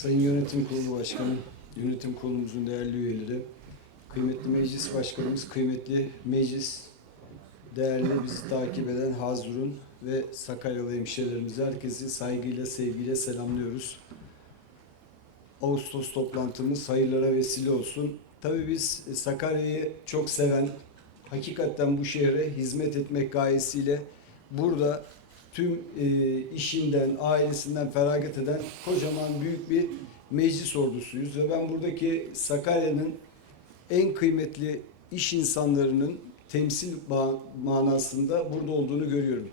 Sayın Yönetim Kurulu Başkanı, Yönetim Kurulumuzun değerli üyeleri, kıymetli meclis başkanımız, kıymetli meclis, değerli bizi takip eden Hazur'un ve Sakaryalı hemşehrilerimizi herkesi saygıyla, sevgiyle selamlıyoruz. Ağustos toplantımız hayırlara vesile olsun. Tabii biz Sakarya'yı çok seven, hakikaten bu şehre hizmet etmek gayesiyle burada tüm e, işinden, ailesinden feragat eden kocaman büyük bir meclis ordusuyuz. Ve ben buradaki Sakarya'nın en kıymetli iş insanlarının temsil manasında burada olduğunu görüyorum.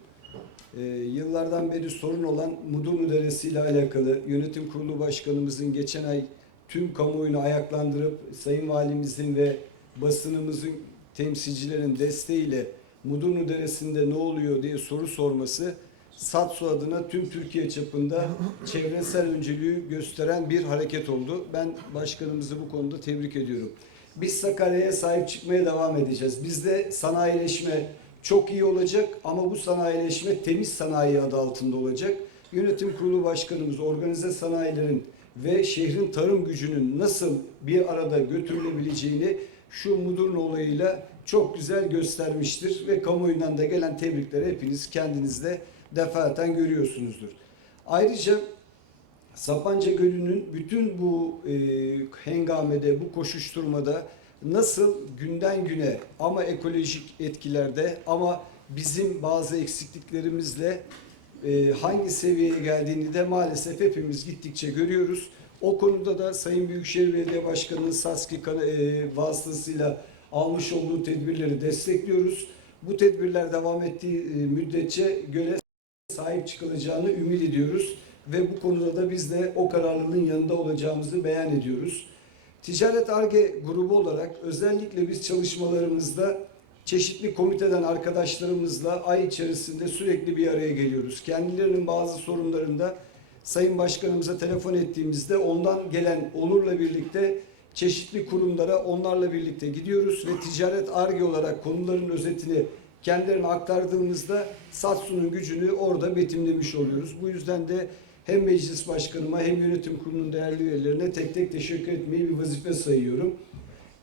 E, yıllardan beri sorun olan Mudurnu Deresi ile alakalı yönetim kurulu başkanımızın geçen ay tüm kamuoyunu ayaklandırıp Sayın Valimizin ve basınımızın temsilcilerin desteğiyle Mudurnu Deresi'nde ne oluyor diye soru sorması SATSO adına tüm Türkiye çapında çevresel öncülüğü gösteren bir hareket oldu. Ben başkanımızı bu konuda tebrik ediyorum. Biz Sakarya'ya sahip çıkmaya devam edeceğiz. Bizde sanayileşme çok iyi olacak ama bu sanayileşme temiz sanayi adı altında olacak. Yönetim kurulu başkanımız organize sanayilerin ve şehrin tarım gücünün nasıl bir arada götürülebileceğini şu Mudurnu olayıyla çok güzel göstermiştir ve kamuoyundan da gelen tebrikleri hepiniz kendiniz de defaten görüyorsunuzdur. Ayrıca Sapanca Gölü'nün bütün bu e, hengamede, bu koşuşturmada nasıl günden güne ama ekolojik etkilerde ama bizim bazı eksikliklerimizle e, hangi seviyeye geldiğini de maalesef hepimiz gittikçe görüyoruz. O konuda da Sayın Büyükşehir Belediye Başkanı'nın SASKİ e, vasıtasıyla almış olduğu tedbirleri destekliyoruz. Bu tedbirler devam ettiği e, müddetçe göle sahip çıkılacağını ümit ediyoruz ve bu konuda da biz de o kararlılığın yanında olacağımızı beyan ediyoruz. Ticaret Arge grubu olarak özellikle biz çalışmalarımızda çeşitli komiteden arkadaşlarımızla ay içerisinde sürekli bir araya geliyoruz. Kendilerinin bazı sorunlarında Sayın Başkanımıza telefon ettiğimizde ondan gelen olurla birlikte çeşitli kurumlara onlarla birlikte gidiyoruz ve ticaret arge olarak konuların özetini kendilerine aktardığımızda Satsu'nun gücünü orada betimlemiş oluyoruz. Bu yüzden de hem meclis başkanıma hem yönetim kurulunun değerli üyelerine tek tek teşekkür etmeyi bir vazife sayıyorum.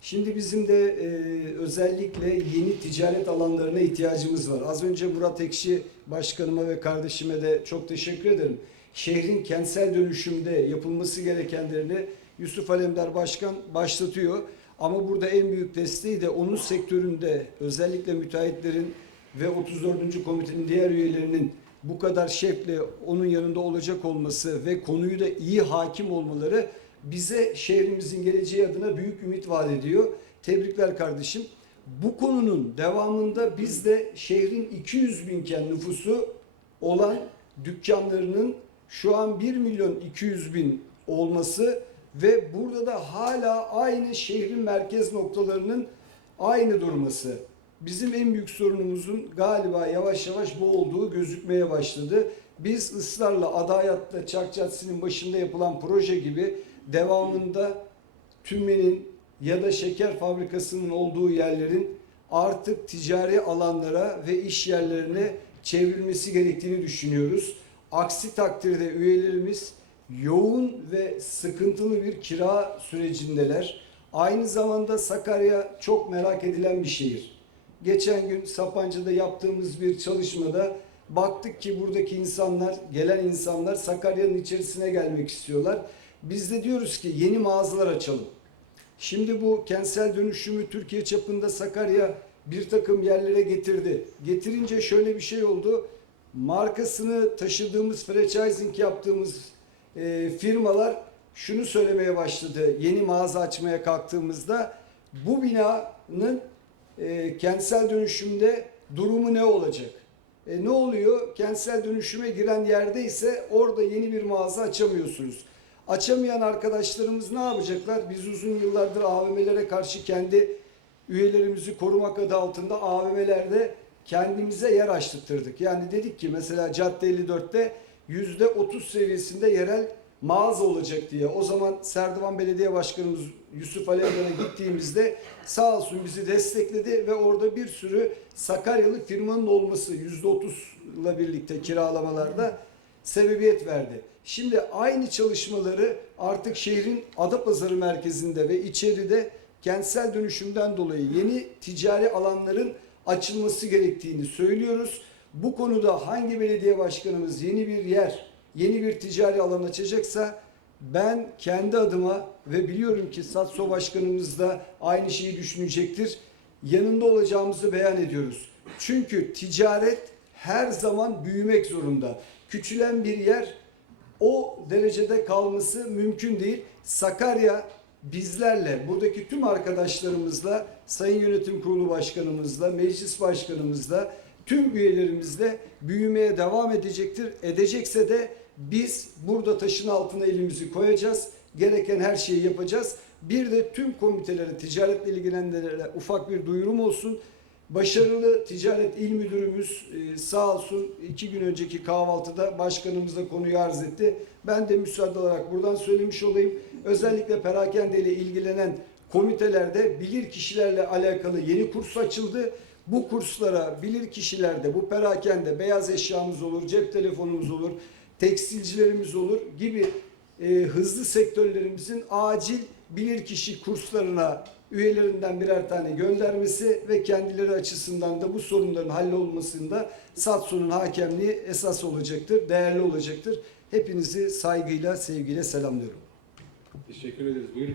Şimdi bizim de e, özellikle yeni ticaret alanlarına ihtiyacımız var. Az önce Murat Ekşi başkanıma ve kardeşime de çok teşekkür ederim. Şehrin kentsel dönüşümde yapılması gerekenlerini Yusuf Alemdar Başkan başlatıyor. Ama burada en büyük desteği de onun sektöründe özellikle müteahhitlerin ve 34. komitenin diğer üyelerinin bu kadar şevkle onun yanında olacak olması ve konuyu da iyi hakim olmaları bize şehrimizin geleceği adına büyük ümit vaat ediyor. Tebrikler kardeşim. Bu konunun devamında biz de şehrin 200 binken nüfusu olan dükkanlarının şu an 1 milyon 200 bin olması ve burada da hala aynı şehrin merkez noktalarının aynı durması. Bizim en büyük sorunumuzun galiba yavaş yavaş bu olduğu gözükmeye başladı. Biz ısrarla Adayat'ta Çark Caddesi'nin başında yapılan proje gibi devamında tümenin ya da şeker fabrikasının olduğu yerlerin artık ticari alanlara ve iş yerlerine çevrilmesi gerektiğini düşünüyoruz. Aksi takdirde üyelerimiz yoğun ve sıkıntılı bir kira sürecindeler. Aynı zamanda Sakarya çok merak edilen bir şehir. Geçen gün Sapanca'da yaptığımız bir çalışmada baktık ki buradaki insanlar, gelen insanlar Sakarya'nın içerisine gelmek istiyorlar. Biz de diyoruz ki yeni mağazalar açalım. Şimdi bu kentsel dönüşümü Türkiye çapında Sakarya bir takım yerlere getirdi. Getirince şöyle bir şey oldu. Markasını taşıdığımız, franchising yaptığımız e, firmalar şunu söylemeye başladı. Yeni mağaza açmaya kalktığımızda bu binanın e, kentsel dönüşümde durumu ne olacak? E, ne oluyor? Kentsel dönüşüme giren yerde ise orada yeni bir mağaza açamıyorsunuz. Açamayan arkadaşlarımız ne yapacaklar? Biz uzun yıllardır AVM'lere karşı kendi üyelerimizi korumak adı altında AVM'lerde kendimize yer açtırtırdık. Yani dedik ki mesela Cadde 54'te yüzde 30 seviyesinde yerel mağaza olacak diye. O zaman Serdivan Belediye Başkanımız Yusuf Alevler'e gittiğimizde sağ olsun bizi destekledi ve orada bir sürü Sakaryalı firmanın olması yüzde 30'la birlikte kiralamalarda sebebiyet verdi. Şimdi aynı çalışmaları artık şehrin Adapazarı merkezinde ve içeride kentsel dönüşümden dolayı yeni ticari alanların açılması gerektiğini söylüyoruz. Bu konuda hangi belediye başkanımız yeni bir yer, yeni bir ticari alan açacaksa ben kendi adıma ve biliyorum ki Satso Başkanımız da aynı şeyi düşünecektir. Yanında olacağımızı beyan ediyoruz. Çünkü ticaret her zaman büyümek zorunda. Küçülen bir yer o derecede kalması mümkün değil. Sakarya bizlerle, buradaki tüm arkadaşlarımızla, Sayın Yönetim Kurulu Başkanımızla, Meclis Başkanımızla, tüm üyelerimizle büyümeye devam edecektir. Edecekse de biz burada taşın altına elimizi koyacağız. Gereken her şeyi yapacağız. Bir de tüm komitelere, ticaretle ilgilenenlere ufak bir duyurum olsun. Başarılı Ticaret İl Müdürümüz e, sağ olsun iki gün önceki kahvaltıda başkanımıza konuyu arz etti. Ben de müsaade olarak buradan söylemiş olayım. Özellikle perakende ile ilgilenen komitelerde bilir kişilerle alakalı yeni kurs açıldı. Bu kurslara bilir kişilerde bu perakende beyaz eşyamız olur, cep telefonumuz olur, tekstilcilerimiz olur gibi e, hızlı sektörlerimizin acil bilirkişi kurslarına üyelerinden birer tane göndermesi ve kendileri açısından da bu sorunların hallolmasında SATSO'nun hakemliği esas olacaktır, değerli olacaktır. Hepinizi saygıyla, sevgiyle selamlıyorum. Teşekkür ederiz. Buyurun.